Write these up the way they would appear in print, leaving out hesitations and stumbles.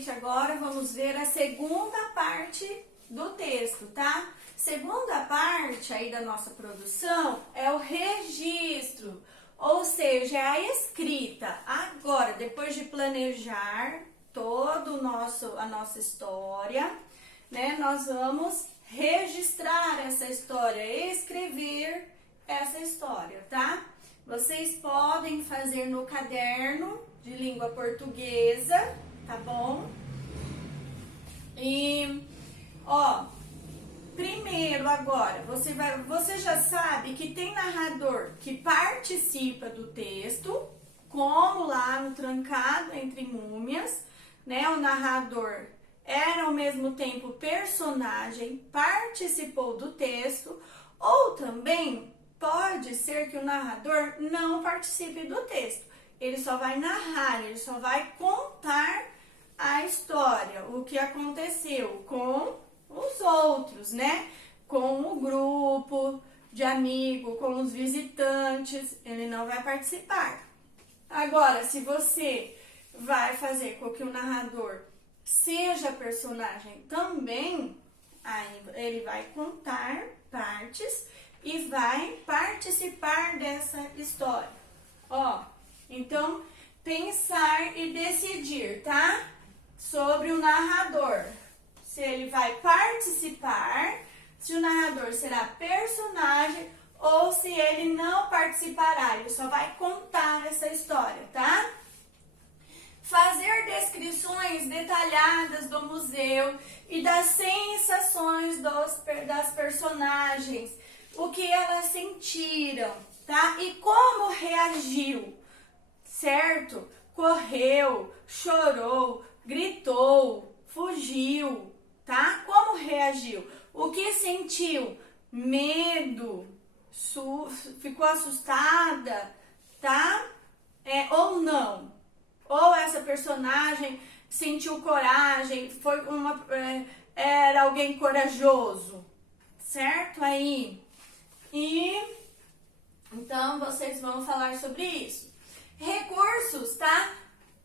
gente, agora vamos ver a segunda parte do texto, tá? Segunda parte aí da nossa produção é o registro, ou seja, é a escrita. Agora, depois de planejar todo a nossa história, né, nós vamos registrar essa história, escrever essa história, tá? Vocês podem fazer no caderno de língua portuguesa, tá bom? E, ó, primeiro agora, você já sabe que tem narrador que participa do texto, como lá no Trancado Entre Múmias, né? O narrador era ao mesmo tempo personagem, participou do texto, ou também pode ser que o narrador não participe do texto. Ele só vai narrar, ele só vai contar a história, o que aconteceu com os outros, né? Com o grupo de amigos, com os visitantes, ele não vai participar. Agora, se você vai fazer com que o narrador seja personagem também, aí ele vai contar partes e vai participar dessa história. Ó, então, pensar e decidir, tá? Sobre o narrador. Se ele vai participar, se o narrador será personagem ou se ele não participará, ele só vai contar essa história, tá? Fazer descrições detalhadas do museu e das sensações das personagens, o que elas sentiram, tá? E como reagiu, certo? Correu, chorou, gritou, fugiu, tá? Como reagiu? O que sentiu? Medo, ficou assustada, tá? Ou não? Ou essa personagem sentiu coragem, era alguém corajoso, certo? Aí, então vocês vão falar sobre isso. Recursos, tá?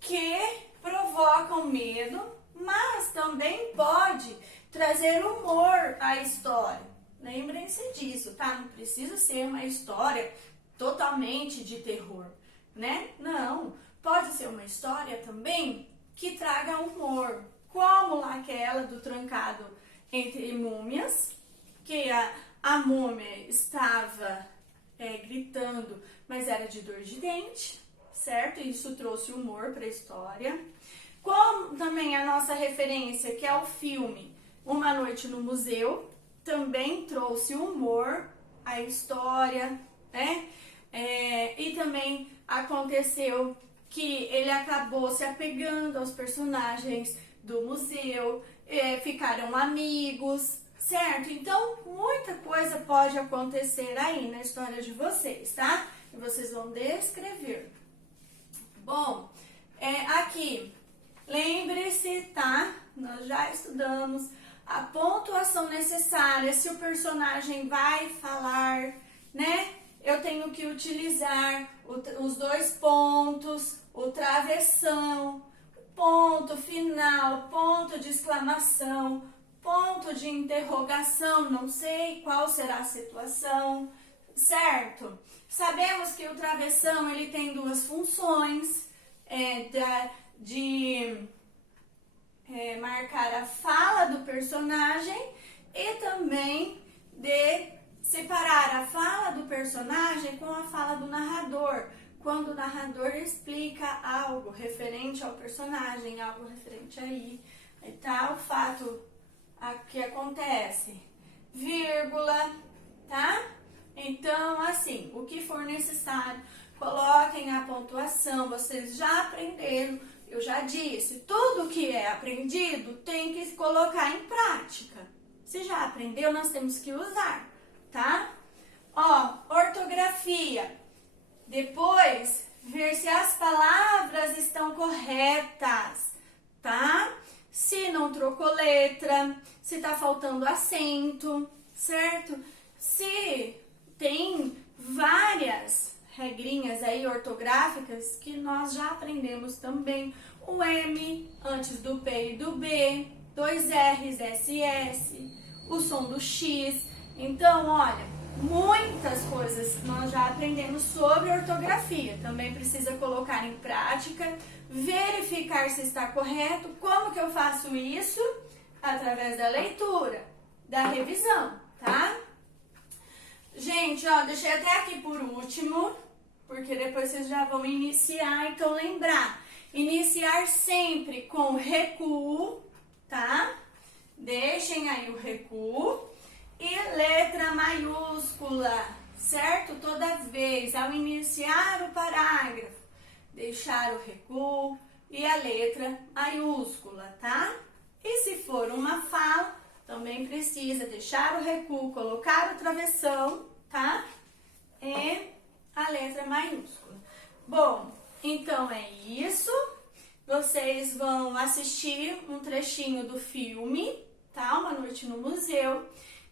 Que provocam medo, mas também pode trazer humor à história. Lembrem-se disso, tá? Não precisa ser uma história totalmente de terror, né? Não. Pode ser uma história também que traga humor, como aquela do Trancado Entre Múmias, que a múmia estava gritando, mas era de dor de dente, certo? Isso trouxe humor para a história. Como também a nossa referência, que é o filme Uma Noite no Museu, também trouxe humor à história, né? E também aconteceu que ele acabou se apegando aos personagens do museu, ficaram amigos, certo? Então, muita coisa pode acontecer aí na história de vocês, tá? E vocês vão descrever. Bom, aqui, lembre-se, tá? Nós já estudamos a pontuação necessária, se o personagem vai falar, né? Eu tenho que utilizar os dois pontos, o travessão, ponto final, ponto de exclamação, ponto de interrogação, não sei qual será a situação, certo? Sabemos que o travessão ele tem duas funções, de marcar a fala do personagem e também de separar a fala do personagem com a fala do narrador, quando o narrador explica algo referente ao personagem, algo referente aí, e tal fato que acontece, vírgula, tá? Então, assim, o que for necessário, coloquem a pontuação, vocês já aprenderam, eu já disse, tudo que é aprendido tem que colocar em prática. Se já aprendeu, nós temos que usar, tá? Ó, ortografia. Depois, ver se as palavras estão corretas, tá? Se não trocou letra, se tá faltando acento, certo? Se tem várias regrinhas aí ortográficas que nós já aprendemos também. O M antes do P e do B, 2 R's, SS, o som do X. Então, olha, muitas coisas nós já aprendemos sobre ortografia. Também precisa colocar em prática, verificar se está correto. Como que eu faço isso? Através da leitura, da revisão, tá? Gente, ó, deixei até aqui por último, porque depois vocês já vão iniciar, então lembrar. Iniciar sempre com recuo, tá? Deixem aí o recuo. E letra maiúscula, certo? Toda vez, ao iniciar o parágrafo, deixar o recuo e a letra maiúscula, tá? E se for uma fala, também precisa deixar o recuo, colocar o travessão, tá? E a letra maiúscula. Bom, então é isso. Vocês vão assistir um trechinho do filme, tá? Uma Noite no Museu.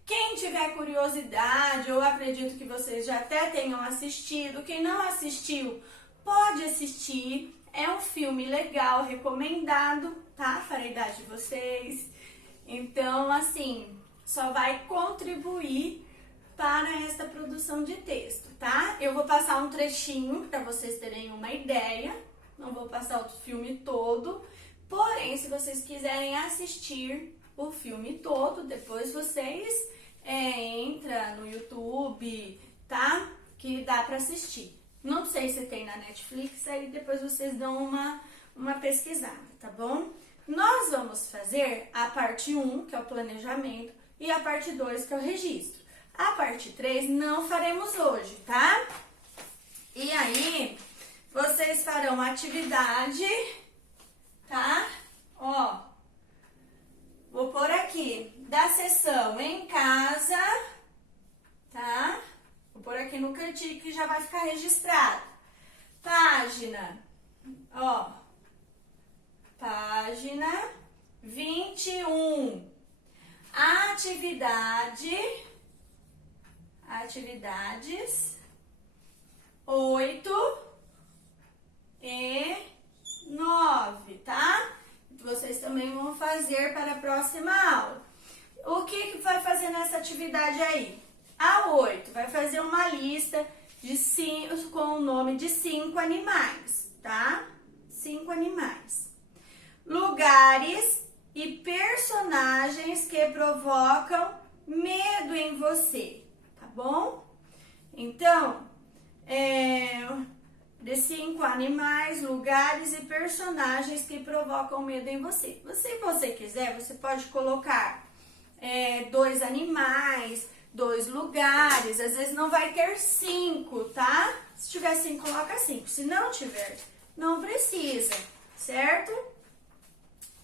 Quem tiver curiosidade, eu acredito que vocês já até tenham assistido. Quem não assistiu, pode assistir. É um filme legal, recomendado, tá? Para a idade de vocês. Então, assim, só vai contribuir para esta produção de texto, tá? Eu vou passar um trechinho para vocês terem uma ideia. Não vou passar o filme todo. Porém, se vocês quiserem assistir o filme todo, depois vocês entra no YouTube, tá? Que dá para assistir. Não sei se tem na Netflix, aí depois vocês dão uma pesquisada, tá bom? Nós vamos fazer a parte 1, que é o planejamento, e a parte 2, que é o registro. A parte 3 não faremos hoje, tá? E aí, vocês farão atividade, tá? Ó, vou pôr aqui, da sessão em casa, tá? Vou pôr aqui no cantinho que já vai ficar registrado. Página, ó, página 21. Atividades 8 e 9, tá? Vocês também vão fazer para a próxima aula. O que vai fazer nessa atividade aí? A 8 vai fazer uma lista de 5, com o nome de 5 animais, tá? 5 animais. Lugares e personagens que provocam medo em você, tá bom? Então, de 5 animais, lugares e personagens que provocam medo em você. Se você quiser, você pode colocar 2 animais, 2 lugares. Às vezes não vai ter 5, tá? Se tiver 5, coloca 5. Se não tiver, não precisa, certo?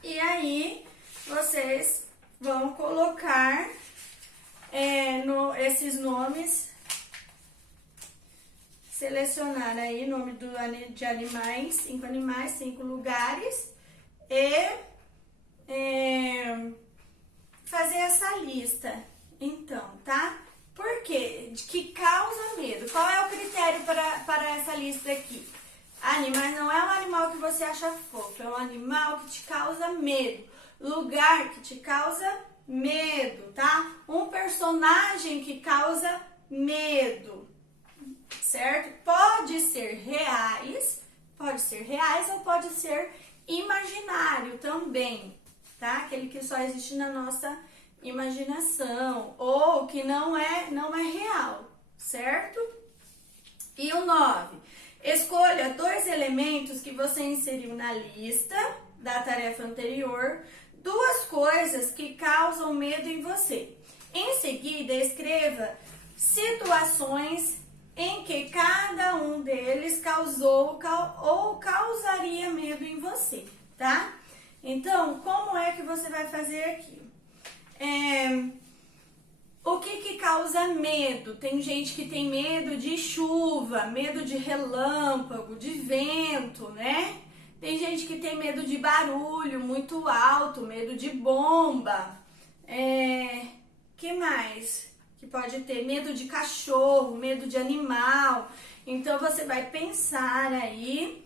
E aí, vocês vão colocar esses nomes, selecionar aí o nome de animais, 5 animais, 5 lugares e fazer essa lista, então, tá? Por quê? De que causa medo? Qual é o critério para essa lista aqui? Animais não é um animal que você acha fofo, é um animal que te causa medo. Lugar que te causa medo, tá? Um personagem que causa medo, certo? Pode ser reais ou pode ser imaginário também, tá? Aquele que só existe na nossa imaginação ou que não é real, certo? E o 9, escolha 2 elementos que você inseriu na lista da tarefa anterior, 2 coisas que causam medo em você. Em seguida, escreva situações em que cada um deles causou ou causaria medo em você, tá? Então, como é que você vai fazer aqui? O que causa medo? Tem gente que tem medo de chuva, medo de relâmpago, de vento, né? Tem gente que tem medo de barulho muito alto, medo de bomba. Que mais que pode ter? Medo de cachorro, medo de animal. Então, você vai pensar aí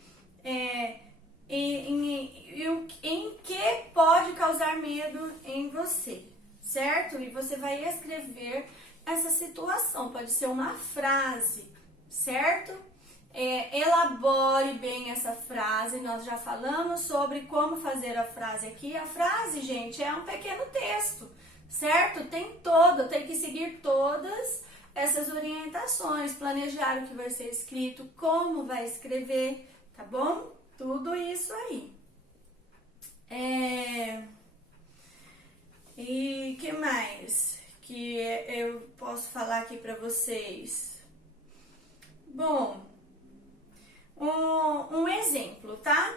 em que pode causar medo em você, certo? E você vai escrever essa situação, pode ser uma frase, certo? Elabore bem essa frase, nós já falamos sobre como fazer a frase aqui. A frase, gente, é um pequeno texto, certo? Tem que seguir todas essas orientações, planejar o que vai ser escrito, como vai escrever, tá bom? Tudo isso aí. E que mais que eu posso falar aqui para vocês? Bom, um exemplo, tá?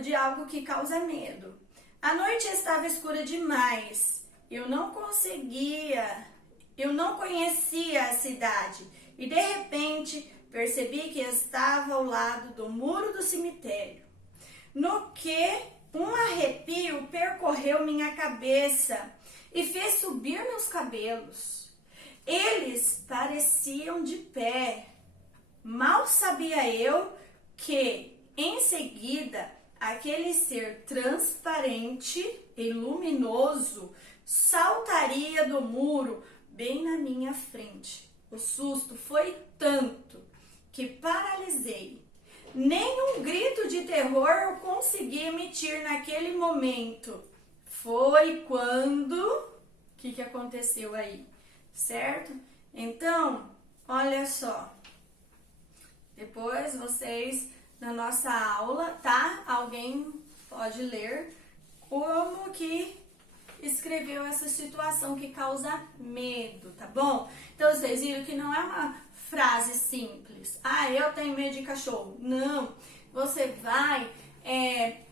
De algo que causa medo. A noite estava escura demais. Eu não conhecia a cidade e de repente percebi que estava ao lado do muro do cemitério. No que um arrepio percorreu minha cabeça e fez subir meus cabelos. Eles pareciam de pé. Mal sabia eu que, em seguida, aquele ser transparente e luminoso saltaria do muro bem na minha frente. O susto foi tanto que paralisei. Nem um grito de terror eu consegui emitir naquele momento. Foi quando... O que aconteceu aí? Certo? Então, olha só. Depois vocês, na nossa aula, tá? Alguém pode ler como que escreveu essa situação que causa medo, tá bom? Então, vocês viram que não é uma frase simples. Ah, eu tenho medo de cachorro. Não, você vai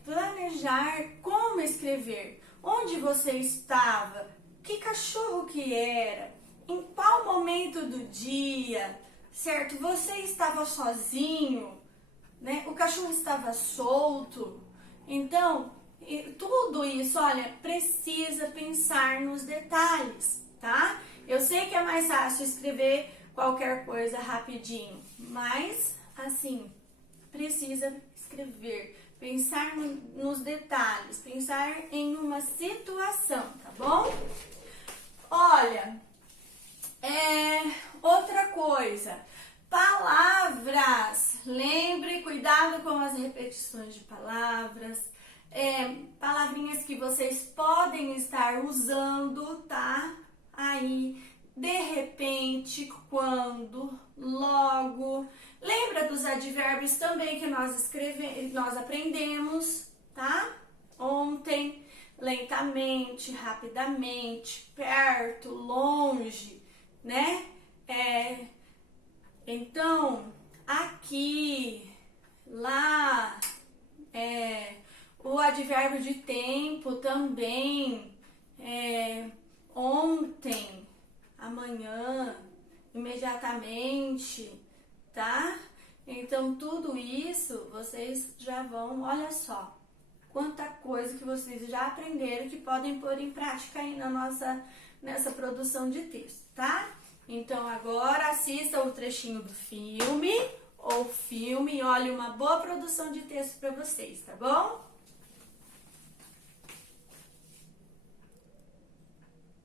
planejar como escrever. Onde você estava? Que cachorro que era? Em qual momento do dia? Certo? Você estava sozinho? Né? O cachorro estava solto? Então, tudo isso, olha, precisa pensar nos detalhes, tá? Eu sei que é mais fácil escrever qualquer coisa rapidinho, mas, assim, precisa escrever, pensar nos detalhes, pensar em uma situação, tá bom? Olha, outra coisa, palavras. Lembre, cuidado com as repetições de palavras, palavrinhas que vocês podem estar usando, tá? Aí, de repente, quando, logo. Lembra dos advérbios também que nós aprendemos, tá? Ontem, lentamente, rapidamente, perto, longe, né? Então, aqui, lá, o advérbio de tempo também, ontem, amanhã, imediatamente, tá? Então, tudo isso vocês já vão, olha só, quanta coisa que vocês já aprenderam que podem pôr em prática aí nessa produção de texto, tá? Então, agora assista o trechinho do filme, ou filme, e olhe uma boa produção de texto para vocês, tá bom?